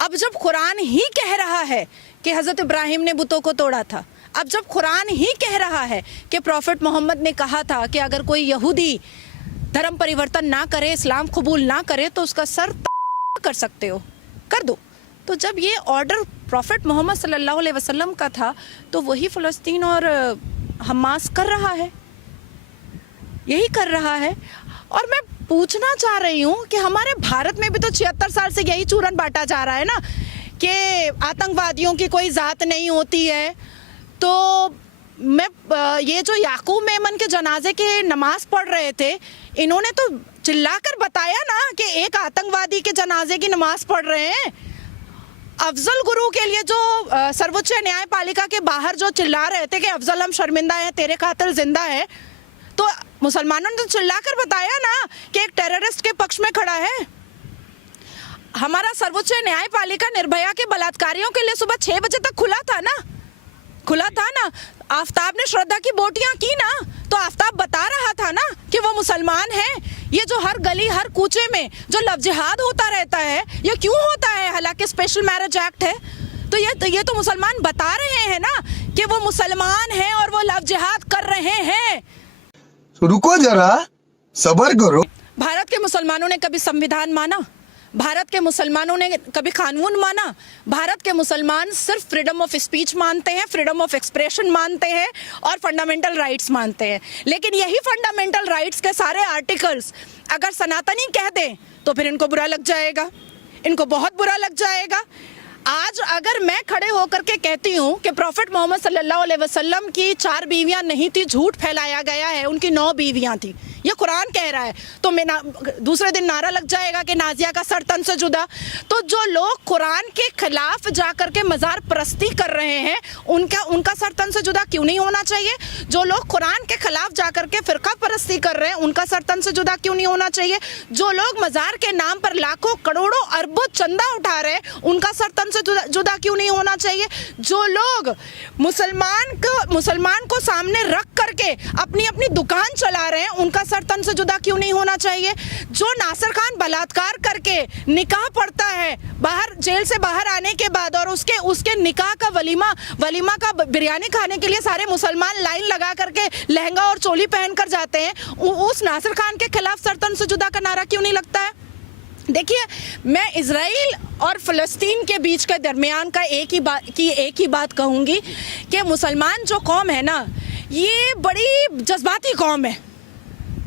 अब जब कुरान ही कह रहा है कि हज़रत इब्राहिम ने बुतों को तोड़ा था, अब जब कुरान ही कह रहा है कि प्रॉफिट मोहम्मद ने कहा था कि अगर कोई यहूदी धर्म परिवर्तन ना करे, इस्लाम कबूल ना करे तो उसका सर कर सकते हो, कर दो। तो जब ये ऑर्डर प्रॉफिट मोहम्मद सल्लल्लाहु अलैहि वसल्लम का था तो वही फ़लस्तीन और हमास कर रहा है, यही कर रहा है। और मैं पूछना चाह रही हूँ कि हमारे भारत में भी तो 76 साल से यही चूरन बांटा जा रहा है ना कि आतंकवादियों की कोई ज़ात नहीं होती है। तो मैं ये जो याकूब मेमन के जनाजे के नमाज पढ़ रहे थे, इन्होंने तो चिल्लाकर बताया ना कि एक आतंकवादी के जनाजे की नमाज पढ़ रहे हैं। अफजल गुरु के लिए जो सर्वोच्च न्यायपालिका के बाहर जो चिल्ला रहे थे कि अफजल हम शर्मिंदा है, तेरे कातिल जिंदा है, तो मुसलमानों ने तो चिल्लाकर बताया ना कि एक टेररिस्ट के पक्ष में खड़ा है। हमारा सर्वोच्च न्यायपालिका निर्भया के बलात्कारियों के लिए सुबह 6 बजे तक खुला था ना, खुला था ना। आफ्ताब ने श्रद्धा की बोटियां की ना, तो आफ्ताब बता रहा था ना कि वो मुसलमान है। ये जो हर गली हर कूचे में जो लव जिहाद होता रहता है, ये क्यों होता है? हालांकि स्पेशल मैरिज एक्ट है, तो ये तो मुसलमान बता रहे हैं ना कि वो मुसलमान हैं और वो लव जिहाद कर रहे हैं। रुको जरा, सब्र करो। भारत के मुसलमानों ने कभी संविधान माना? भारत के मुसलमानों ने कभी कानून माना? भारत के मुसलमान सिर्फ फ्रीडम ऑफ स्पीच मानते हैं, फ्रीडम ऑफ एक्सप्रेशन मानते हैं और फंडामेंटल राइट्स मानते हैं। लेकिन यही फंडामेंटल राइट्स के सारे आर्टिकल्स अगर सनातनी कह दें तो फिर इनको बुरा लग जाएगा, इनको बहुत बुरा लग जाएगा। आज अगर मैं खड़े होकर के कहती हूँ कि प्रॉफिट मोहम्मद सल्लल्लाहु अलैहि वसल्लम की 4 बीवियां नहीं थी, झूठ फैलाया गया है, उनकी 9 बीवियां थी, ये कुरान कह रहा है, तो मैं दूसरे दिन नारा लग जाएगा कि नाजिया का सर तन से जुदा। तो जो लोग कुरान के खिलाफ जाकर के मज़ार परस्ती कर रहे हैं, उनका सर तन से जुदा क्यों नहीं होना चाहिए? जो लोग कुरान के खिलाफ जाकर के फ़िरका परस्ती कर रहे हैं, उनका सर तन से जुदा क्यों नहीं होना चाहिए? जो लोग मज़ार के नाम पर लाखों करोड़ों अरबों चंदा उठा रहे हैं, उनका सर तन से जुदा क्यों नहीं होना चाहिए? जो लोग मुसलमान को सामने रख करके अपनी अपनी दुकान चला रहे हैं, उनका सर तन से जुदा क्यों नहीं होना चाहिए? जो नासिर खान बलात्कार करके निकाह पढ़ता है बाहर, जेल से बाहर आने के बाद, और उसके निकाह का वलीमा का बिरयानी खाने के लिए सारे मुसलमान लाइन लगा करके लहंगा और चोली पहन कर जाते हैं, उस नासिर खान के खिलाफ सर तन से जुदा का नारा क्यों नहीं लगता है? देखिए, मैं इजराइल और फ़लस्तीन के बीच के दरमियान का एक ही बात कहूँगी कि मुसलमान जो कौम है ना, ये बड़ी जज्बाती कौम है,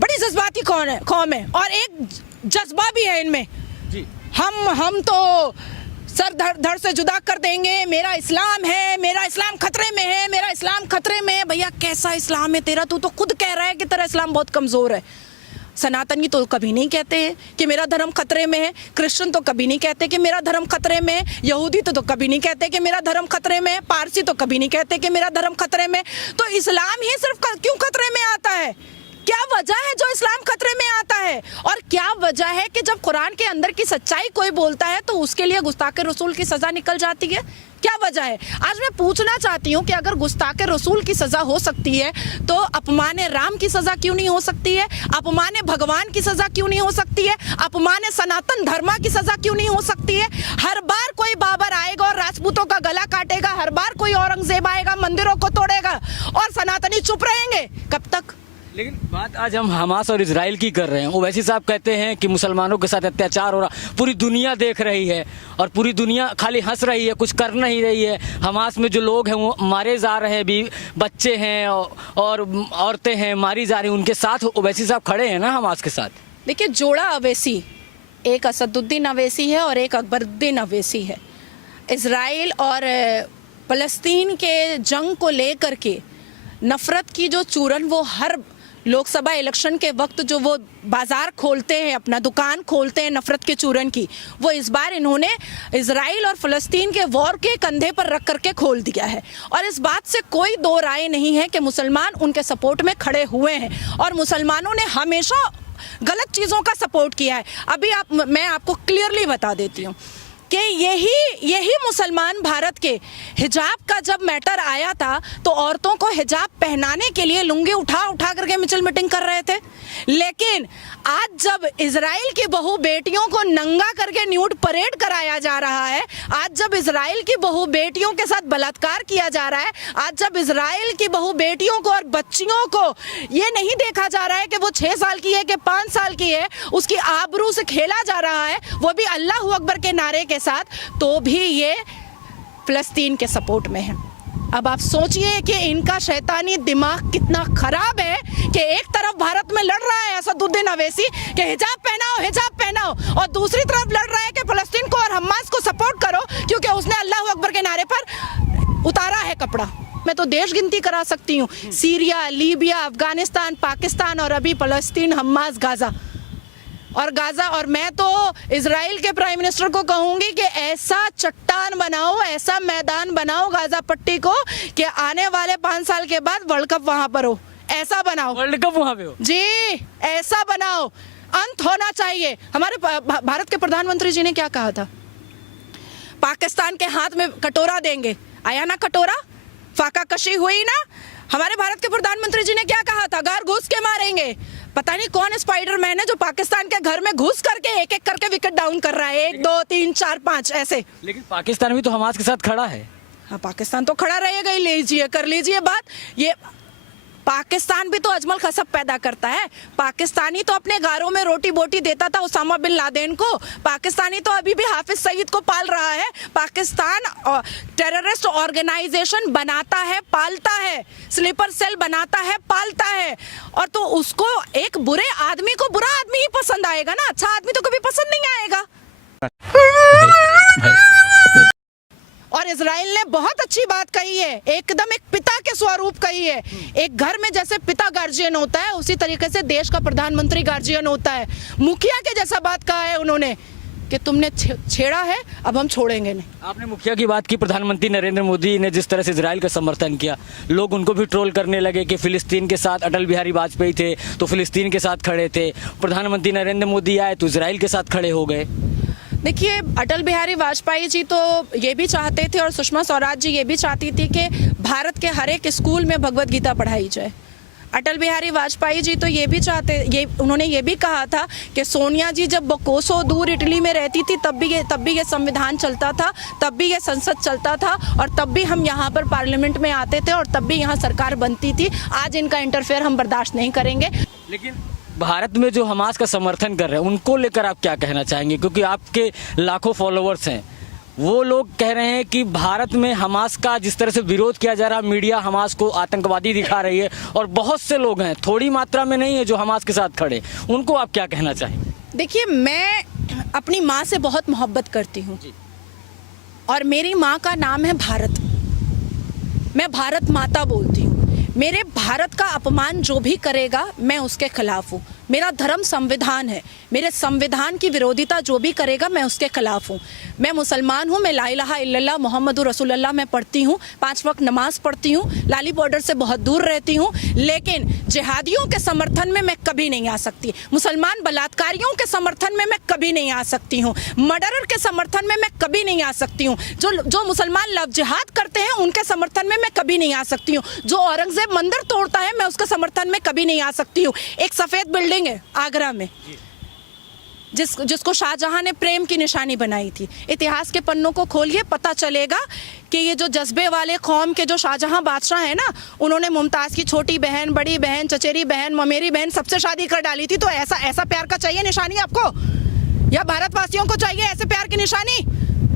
बड़ी जज्बाती कौम है और एक जज्बा भी है इनमें जी। हम तो सर धड़ से जुदा कर देंगे, मेरा इस्लाम है, मेरा इस्लाम खतरे में है, मेरा इस्लाम खतरे में है। भैया कैसा इस्लाम है तेरा? तू तो खुद कह रहा है कि तेरा इस्लाम बहुत कमज़ोर है। सनातनी तो कभी नहीं कहते हैं कि मेरा धर्म खतरे में है, क्रिश्चियन तो कभी नहीं कहते कि मेरा धर्म खतरे में है, यहूदी तो कभी नहीं कहते कि मेरा धर्म खतरे में है, पारसी तो कभी नहीं कहते कि मेरा धर्म खतरे में। तो इस्लाम ही सिर्फ क्यों खतरे में आता है? क्या वजह है जो इस्लाम खतरे में आता है? और क्या वजह है कि जब कुरान के अंदर की सच्चाई कोई बोलता है तो उसके लिए गुस्ताखे रसूल की सज़ा निकल जाती है? क्या वजह है? आज मैं पूछना चाहती हूँ कि अगर गुस्ताखे रसूल की सज़ा हो सकती है तो अपमान राम की सज़ा क्यों नहीं हो सकती है? अपमान भगवान की सज़ा क्यों नहीं हो सकती है? अपमान सनातन धर्मा की सज़ा क्यों नहीं हो सकती है? हर बार कोई बाबर आएगा और राजपूतों का गला काटेगा, हर बार कोई औरंगजेब आएगा मंदिरों को तोड़ेगा और सनातनी चुप रहेंगे, कब तक? लेकिन बात आज हम हमास और इजराइल की कर रहे हैं। ओवैसी साहब कहते हैं कि मुसलमानों के साथ अत्याचार हो रहा, पूरी दुनिया देख रही है और पूरी दुनिया खाली हंस रही है, कुछ कर नहीं रही है। हमास में जो लोग हैं वो मारे जा रहे हैं, भी बच्चे हैं और औरतें हैं मारी जा रही हैं, उनके साथ ओवैसी साहब खड़े हैं ना हमास के साथ। देखिए, जोड़ा अवैसी, एक असदुद्दीन अवैसी है और एक अकबरुद्दीन अवैसी है। इजराइल और फ़लस्तीन के जंग को लेकर के नफ़रत की जो चूरन वो हर लोकसभा इलेक्शन के वक्त जो वो बाज़ार खोलते हैं, अपना दुकान खोलते हैं नफ़रत के चूरन की, वो इस बार इन्होंने इजराइल और फ़लस्तीन के वॉर के कंधे पर रख करके खोल दिया है। और इस बात से कोई दो राय नहीं है कि मुसलमान उनके सपोर्ट में खड़े हुए हैं और मुसलमानों ने हमेशा गलत चीज़ों का सपोर्ट किया है। अभी मैं आपको क्लियरली बता देती हूँ कि यही मुसलमान भारत के हिजाब का जब मैटर आया था तो औरतों को हिजाब पहनाने के लिए लुंगी उठा उठा करके मिছিল मीटिंग कर रहे थे। लेकिन आज जब इजराइल की बहू बेटियों को नंगा करके न्यूड परेड कराया जा रहा है, आज जब इजराइल की बहू बेटियों के साथ बलात्कार किया जा रहा है, आज जब इजराइल की बहू बेटियों को और बच्चियों को ये नहीं देखा जा रहा है कि वो 6 साल की है कि 5 साल की है, उसकी आबरू से खेला जा रहा है, वो भी अल्लाह अकबर के नारे के साथ, तो भी ये फिलिस्तीन के सपोर्ट में है। अब आप सोचिए कि इनका शैतानी दिमाग कितना खराब है कि एक तरफ भारत में लड़ रहा है असदुद्दीन अवैसी कि हिजाब पहनाओ, और दूसरी तरफ लड़ रहा है कि फिलिस्तीन को और हमास को सपोर्ट करो क्योंकि उसने अल्लाह अकबर के नारे पर उतारा है कपड़ा। मैं तो देश गिनती करा सकती हूँ, सीरिया, लीबिया, अफगानिस्तान, पाकिस्तान और अभी फिलिस्तीन, हमास, गाजा। और मैं तो इजराइल के प्राइम मिनिस्टर को कहूंगी कि ऐसा चट्टान बनाओ, ऐसा मैदान बनाओ गाजा पट्टी को कि आने वाले 5 साल के बाद वर्ल्ड कप वहां पर हो, ऐसा बनाओ। वर्ल्ड कप वहां पे हो जी, ऐसा बनाओ। अंत होना चाहिए। हमारे भारत के प्रधानमंत्री जी ने क्या कहा था? पाकिस्तान के हाथ में कटोरा देंगे, आया ना कटोरा, फाका कशी हुई ना। हमारे भारत के प्रधानमंत्री जी ने क्या कहा था? घर घुस के मारेंगे। पता नहीं कौन स्पाइडरमैन है जो पाकिस्तान के घर में घुस करके एक एक करके विकेट डाउन कर रहा है, 1 2 3 4 5 ऐसे। लेकिन पाकिस्तान भी तो हमास के साथ खड़ा है। हाँ, पाकिस्तान तो खड़ा रहेगा ही। लीजिए, कर लीजिए बात। ये पाकिस्तान भी तो अजमल खसब पैदा करता है। पाकिस्तानी तो अपने घरों में रोटी बोटी देता था उसामा बिन लादेन को। पाकिस्तानी तो अभी भी हाफिज सईद को पाल रहा है। पाकिस्तान टेररिस्ट ऑर्गेनाइजेशन बनाता है, पालता है, स्लीपर सेल बनाता है, पालता है। और तो उसको एक बुरे आदमी को बुरा आदमी ही पसंद आएगा ना, अच्छा आदमी तो कभी पसंद नहीं आएगा। और इजराइल ने बहुत अच्छी बात कही है, एकदम एक पिता के स्वरूप कही है। एक घर में जैसे पिता गार्जियन होता है, उसी तरीके से देश का प्रधानमंत्री गार्जियन होता है। मुखिया के जैसा बात कहा है उन्होंने कि तुमने छेड़ा है, अब हम छोड़ेंगे नहीं। आपने मुखिया की बात की, प्रधानमंत्री नरेंद्र मोदी ने जिस तरह से इजराइल का समर्थन किया, लोग उनको भी ट्रोल करने लगे कि फिलिस्तीन के साथ अटल बिहारी वाजपेयी थे तो फिलिस्तीन के साथ खड़े थे, प्रधानमंत्री नरेंद्र मोदी आए तो इजराइल के साथ खड़े हो गए। देखिए, अटल बिहारी वाजपेयी जी तो ये भी चाहते थे और सुषमा स्वराज जी ये भी चाहती थी कि भारत के हर एक स्कूल में भगवत गीता पढ़ाई जाए। अटल बिहारी वाजपेयी जी तो उन्होंने ये भी कहा था कि सोनिया जी जब कोसों दूर इटली में रहती थी तब भी ये संविधान चलता था, तब भी ये संसद चलता था, और तब भी हम यहाँ पर पार्लियामेंट में आते थे, और तब भी यहाँ सरकार बनती थी। आज इनका इंटरफेयर हम बर्दाश्त नहीं करेंगे। लेकिन भारत में जो हमास का समर्थन कर रहे हैं उनको लेकर आप क्या कहना चाहेंगे? क्योंकि आपके लाखों फॉलोअर्स हैं, वो लोग कह रहे हैं कि भारत में हमास का जिस तरह से विरोध किया जा रहा है, मीडिया हमास को आतंकवादी दिखा रही है, और बहुत से लोग हैं, थोड़ी मात्रा में नहीं है, जो हमास के साथ खड़े, उनको आप क्या कहना चाहेंगे? देखिए, मैं अपनी माँ से बहुत मोहब्बत करती हूँ और मेरी माँ का नाम है भारत। मैं भारत माता बोलती हूँ। मेरे भारत का अपमान जो भी करेगा मैं उसके खिलाफ हूँ। मेरा धर्म संविधान है, मेरे संविधान की विरोधिता जो भी करेगा मैं उसके खिलाफ हूँ। मैं मुसलमान हूँ, मैं ला इलाहा इल्लल्लाह मोहम्मदुर रसूलुल्लाह मैं पढ़ती हूँ, 5 वक्त नमाज पढ़ती हूँ, लाली बॉर्डर से बहुत दूर रहती हूँ, लेकिन जिहादियों के समर्थन में मैं कभी नहीं आ सकती। मुसलमान बलात्कारियों के समर्थन में मैं कभी नहीं आ सकती हूँ। मर्डरर के समर्थन में मैं कभी नहीं आ सकती हूँ। जो मुसलमान लव जिहाद करते हैं उनके समर्थन में मैं कभी नहीं आ सकती हूँ। जो औरंगजेब मंदिर तोड़ता है मैं उसके समर्थन में कभी नहीं आ सकती हूँ। एक सफेद बिल्डिंग है आगरा में जिसको शाहजहां ने प्रेम की निशानी बनाई थी। इतिहास के पन्नों को खोलिए, पता चलेगा कि ये जो जज्बे वाले कौम के जो शाहजहां बादशाह हैं ना, उन्होंने मुमताज की छोटी बहन, बड़ी बहन, चचेरी बहन, ममेरी बहन सबसे शादी कर डाली थी। तो ऐसा प्यार का चाहिए निशानी आपको, या भारतवासियों को चाहिए ऐसे प्यार की निशानी?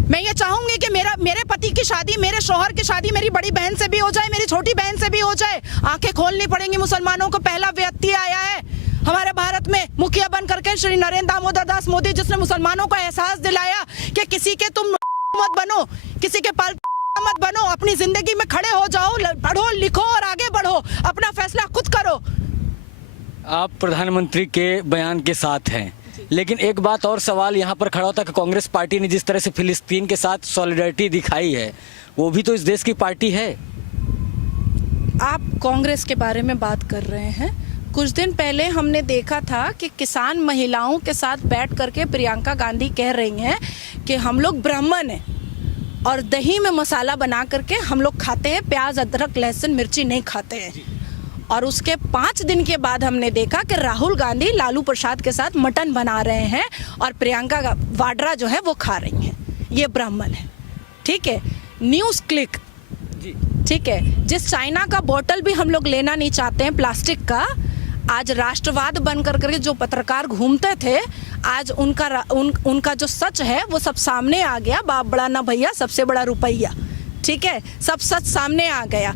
मैं ये चाहूंगी कि मेरे पति की शादी, मेरे शौहर की शादी मेरी बड़ी बहन से भी हो जाए, मेरी छोटी बहन से भी हो जाए। आंखें खोलनी पड़ेंगी मुसलमानों को। पहला व्यक्ति आया है हमारे भारत में मुखिया बन करके, श्री नरेंद्र दामोदर दास मोदी, जिसने मुसलमानों को एहसास दिलाया कि किसी के तुम मत बनो, किसी के पाल मत बनो, अपनी जिंदगी में खड़े हो जाओ, पढ़ो लिखो और आगे बढ़ो, अपना फैसला खुद करो। आप प्रधानमंत्री के बयान के साथ हैं, लेकिन एक बात और सवाल यहाँ पर खड़ा होता है कि कांग्रेस पार्टी ने जिस तरह से फिलिस्तीन के साथ सॉलिडरिटी दिखाई है, वो भी तो इस देश की पार्टी है। आप कांग्रेस के बारे में बात कर रहे हैं, कुछ दिन पहले हमने देखा था कि किसान महिलाओं के साथ बैठ करके प्रियंका गांधी कह रही हैं कि हम लोग ब्राह्मण हैं और दही में मसाला बना करके हम लोग खाते हैं, प्याज अदरक लहसुन मिर्ची नहीं खाते हैं। और उसके 5 दिन के बाद हमने देखा कि राहुल गांधी लालू प्रसाद के साथ मटन बना रहे हैं और प्रियंका वाड्रा जो है वो खा रही हैं। ये ब्राह्मण है, ठीक है। न्यूज़ क्लिक, ठीक है। जिस चाइना का बोतल भी हम लोग लेना नहीं चाहते हैं प्लास्टिक का, आज राष्ट्रवाद बन करके जो पत्रकार घूमते थे, आज उनका जो सच है वो सब सामने आ गया। बाप बड़ा ना भैया, सबसे बड़ा रुपया, ठीक है। सब सच सामने आ गया।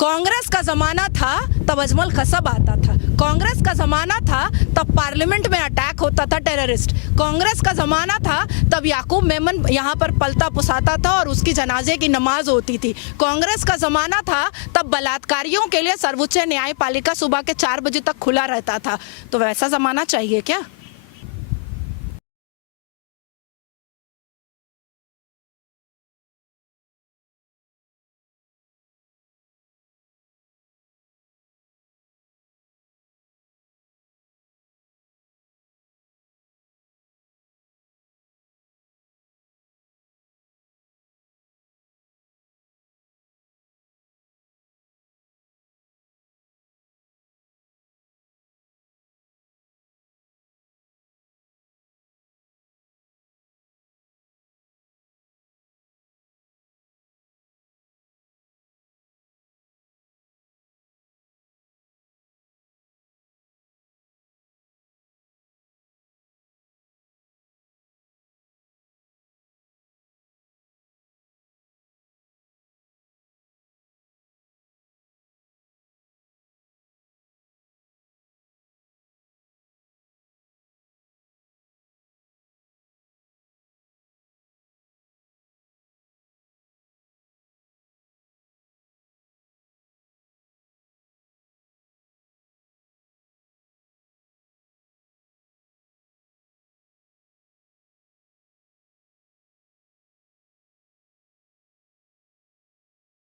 कांग्रेस का ज़माना था तब अजमल कसब आता था, कांग्रेस का ज़माना था तब पार्लियामेंट में अटैक होता था टेररिस्ट, कांग्रेस का ज़माना था तब याकूब मेमन यहाँ पर पलता पुसाता था और उसकी जनाजे की नमाज होती थी, कांग्रेस का ज़माना था तब बलात्कारियों के लिए सर्वोच्च न्यायपालिका सुबह के 4 बजे तक खुला रहता था। तो वैसा ज़माना चाहिए क्या?